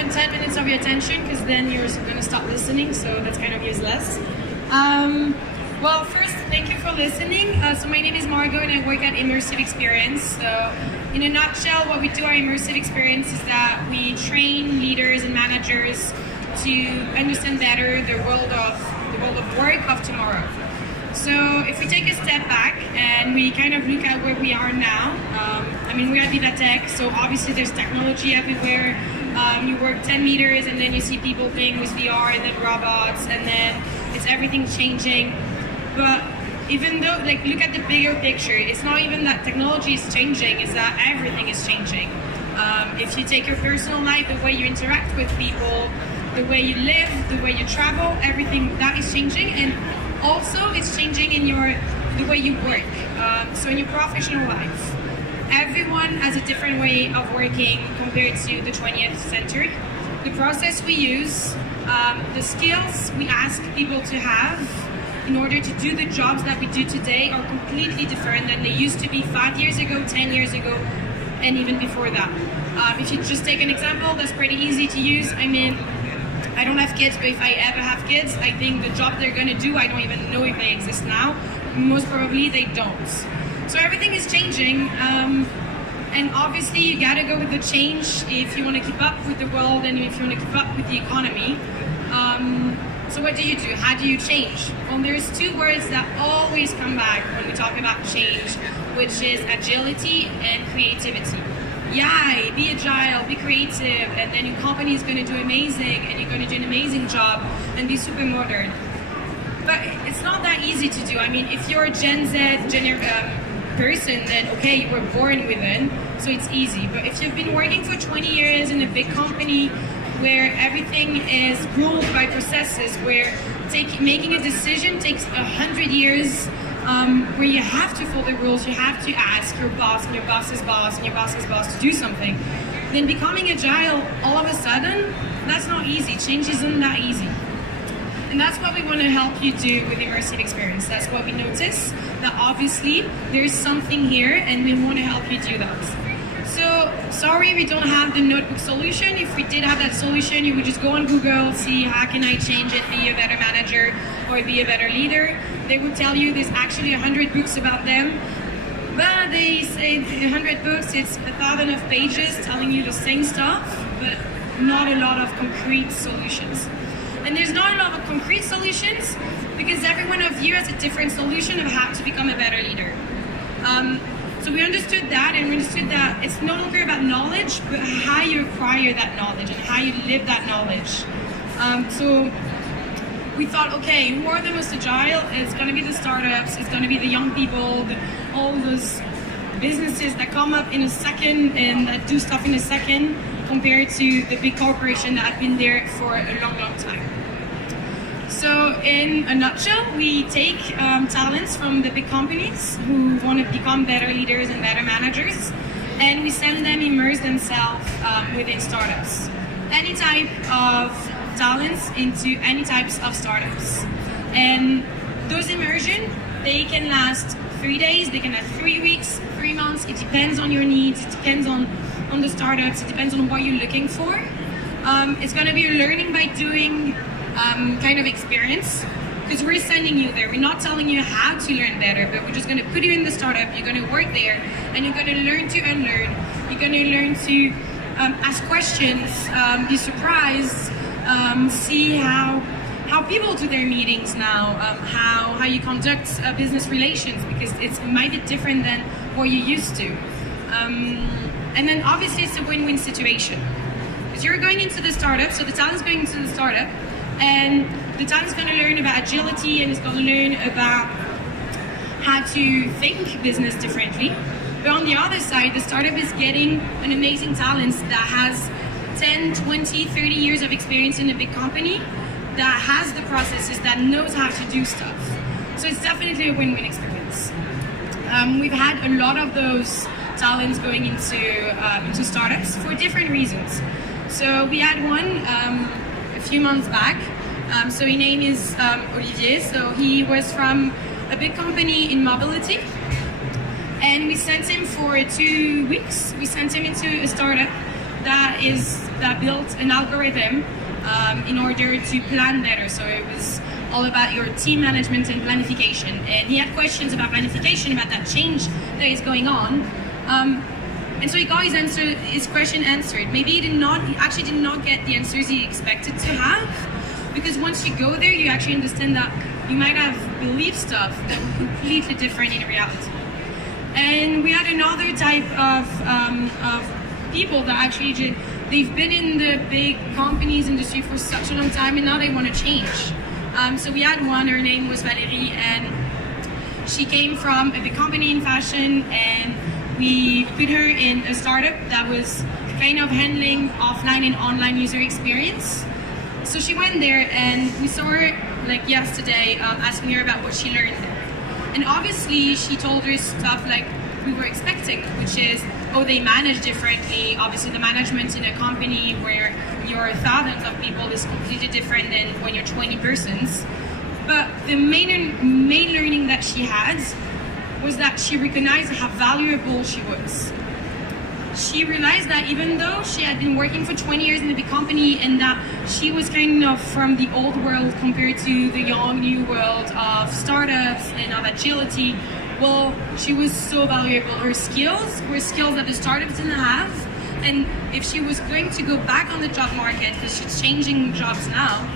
even 10 minutes of your attention, because then you're going to stop listening, so that's kind of useless. Well, first, thank you for listening. So my name is Margot, and I work at Immersive Experience. So in a nutshell, what we do at Immersive Experience is that we train leaders and managers to understand better the world of work of tomorrow. So if we take a step back and we kind of look at where we are now, we're at Vivatech, so obviously there's technology everywhere. You work 10 meters and then you see people playing with VR and then robots, and then everything changing. But even though, look at the bigger picture, it's not even that technology is changing, it's that everything is changing. If you take your personal life, the way you interact with people, the way you live, the way you travel, everything that is changing, and also it's changing in the way you work. So in your professional life, everyone has a different way of working compared to the 20th century. The process we use, the skills we ask people to have in order to do the jobs that we do today are completely different than they used to be 5 years ago, 10 years ago, and even before that. If you just take an example, that's pretty easy to use. I don't have kids, but if I ever have kids, I think the job they're going to do, I don't even know if they exist now. Most probably they don't. So everything is changing, and obviously you gotta go with the change if you want to keep up with the world and if you want to keep up with the economy. So what do you do? How do you change? Well, there's two words that always come back when we talk about change, which is agility and creativity. Yeah, be agile, be creative, and then your company is going to do amazing, and you're going to do an amazing job and be super modern. But it's not that easy to do. If you're a Gen Z person, then okay, you were born with it, so it's easy. But if you've been working for 20 years in a big company where everything is ruled by processes, where making a decision takes 100 years, where you have to follow the rules, you have to ask your boss and your boss's boss and your boss's boss to do something, then becoming agile all of a sudden, that's not easy. Change isn't that easy. And that's what we want to help you do with Immersive Experience. That's what we notice, that obviously there's something here and we want to help you do that. So, sorry we don't have the notebook solution. If we did have that solution, you would just go on Google, see how can I change it, be a better manager or be a better leader. They would tell you there's actually 100 books about them. But they say 100 books, it's 1,000 of pages telling you the same stuff, but not a lot of concrete solutions. And there's not a lot of concrete solutions because every one of you has a different solution of how to become a better leader. So we understood that, and we understood that it's no longer about knowledge, but how you acquire that knowledge and how you live that knowledge. So we thought, okay, who are the most agile? It's going to be the startups, it's going to be the young people, all those businesses that come up in a second and that do stuff in a second, compared to the big corporation that have been there for a long, long time. So in a nutshell, we take talents from the big companies who want to become better leaders and better managers, and we send them immerse themselves within startups. Any type of talents into any types of startups. And those immersion, they can last 3 days, they can last 3 weeks, 3 months. It depends on your needs, it depends on the startups, it depends on what you're looking for. It's going to be a learning by doing kind of experience, because we're sending you there. We're not telling you how to learn better, but we're just going to put you in the startup, you're going to work there, and you're going to learn to unlearn. You're going to learn to ask questions, be surprised, see how people do their meetings now, how you conduct business relations, because it might be different than what you used to. And then obviously it's a win-win situation. Because you're going into the startup, so the talent's going into the startup, and the talent's going to learn about agility and it's going to learn about how to think business differently. But on the other side, the startup is getting an amazing talent that has 10, 20, 30 years of experience in a big company, that has the processes, that knows how to do stuff. So it's definitely a win-win experience. We've had a lot of those talents going into startups for different reasons. So we had one a few months back. So his name is Olivier. So he was from a big company in mobility, and we sent him for 2 weeks. We sent him into a startup that built an algorithm in order to plan better. So it was all about your team management and planification. And he had questions about planification, about that change that is going on. And so he got his question answered. Maybe he actually did not get the answers he expected to have, because once you go there, you actually understand that you might have believed stuff that were completely different in reality. And we had another type of people that actually they've been in the big companies industry for such a long time, and now they want to change. So we had one, her name was Valérie, and she came from a big company in fashion, and we put her in a startup that was kind of handling offline and online user experience. So she went there, and we saw her like yesterday asking her about what she learned there. And obviously she told us stuff like we were expecting, which is, oh, they manage differently. Obviously the management in a company where you're thousands of people is completely different than when you're 20 persons. But the main learning that she had was that she recognized how valuable she was. She realized that even though she had been working for 20 years in a big company, and that she was kind of from the old world compared to the young new world of startups and of agility, well, she was so valuable. Her skills were skills that the startups didn't have, and if she was going to go back on the job market, because she's changing jobs now,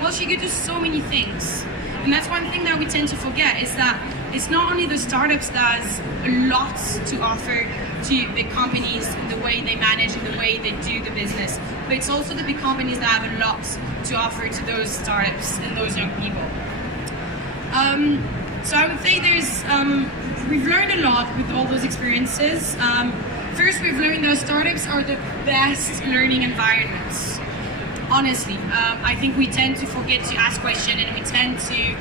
well, she could do so many things. And that's one thing that we tend to forget, is that it's not only the startups that has a lot to offer to big companies in the way they manage and the way they do the business, but it's also the big companies that have a lot to offer to those startups and those young people. So I would say we've learned a lot with all those experiences. First, we've learned that startups are the best learning environments. Honestly, I think we tend to forget to ask questions, and we tend to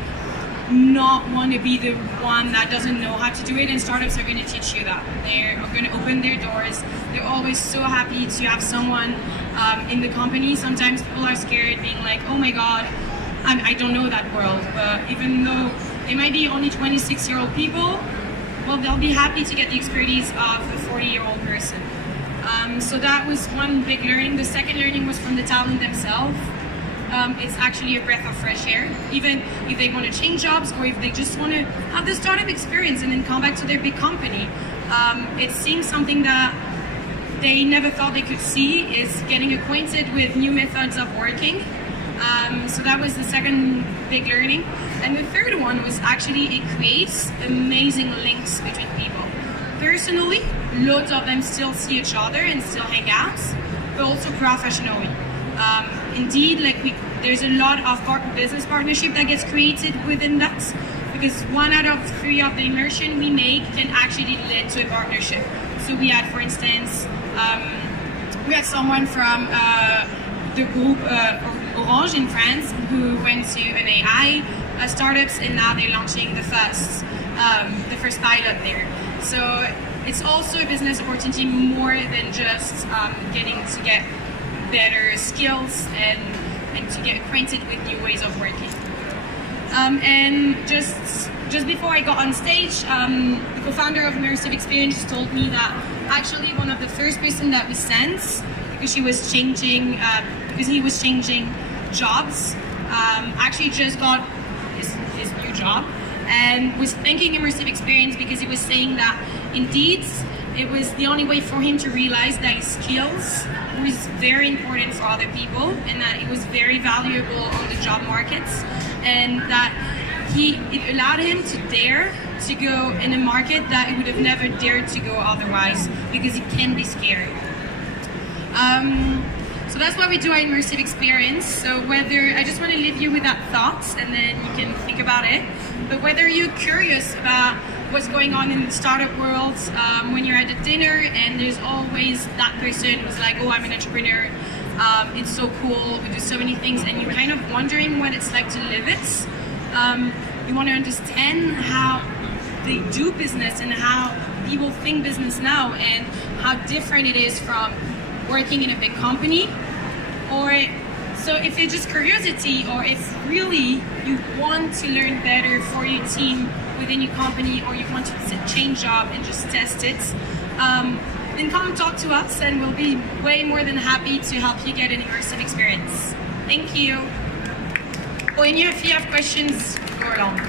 not want to be the one that doesn't know how to do it, and startups are going to teach you that. They're going to open their doors. They're always so happy to have someone in the company. Sometimes people are scared, being like, oh my god, I don't know that world. But even though they might be only 26-year-old people, well, they'll be happy to get the expertise of a 40-year-old person. So that was one big learning. The second learning was from the talent themselves. It's actually a breath of fresh air. Even if they want to change jobs, or if they just want to have the startup experience and then come back to their big company, it's seeing something that they never thought they could see, is getting acquainted with new methods of working. So that was the second big learning. And the third one was actually it creates amazing links between people. Personally, loads of them still see each other and still hang out, but also professionally. Indeed, there's a lot of business partnership that gets created within that, because 1 out of 3 of the immersion we make can actually lead to a partnership. So we had, for instance, we had someone from the group Orange in France who went to an AI startups, and now they're launching the first pilot there. So it's also a business opportunity more than just getting to get better skills and to get acquainted with new ways of working. And just before I got on stage, the co-founder of Immersive Experience told me that actually one of the first person that we sent, because he was changing jobs, actually just got his new job, and was thanking Immersive Experience because he was saying that indeed it was the only way for him to realize that his skills was very important for other people, and that it was very valuable on the job markets, and that it allowed him to dare to go in a market that he would have never dared to go otherwise, because it can be scary. So that's what we do at Immersive Experience. So I just want to leave you with that thought, and then you can think about it. But whether you're curious about what's going on in the startup world, when you're at a dinner and there's always that person who's like, oh, I'm an entrepreneur, it's so cool, we do so many things, and you're kind of wondering what it's like to live it. You want to understand how they do business and how people think business now, and how different it is from working in a big company. So if it's just curiosity, or if really you want to learn better for your team within your company, or you want to change job and just test it, then come talk to us and we'll be way more than happy to help you get an immersive experience. Thank you. Oh, and if you have questions, go along.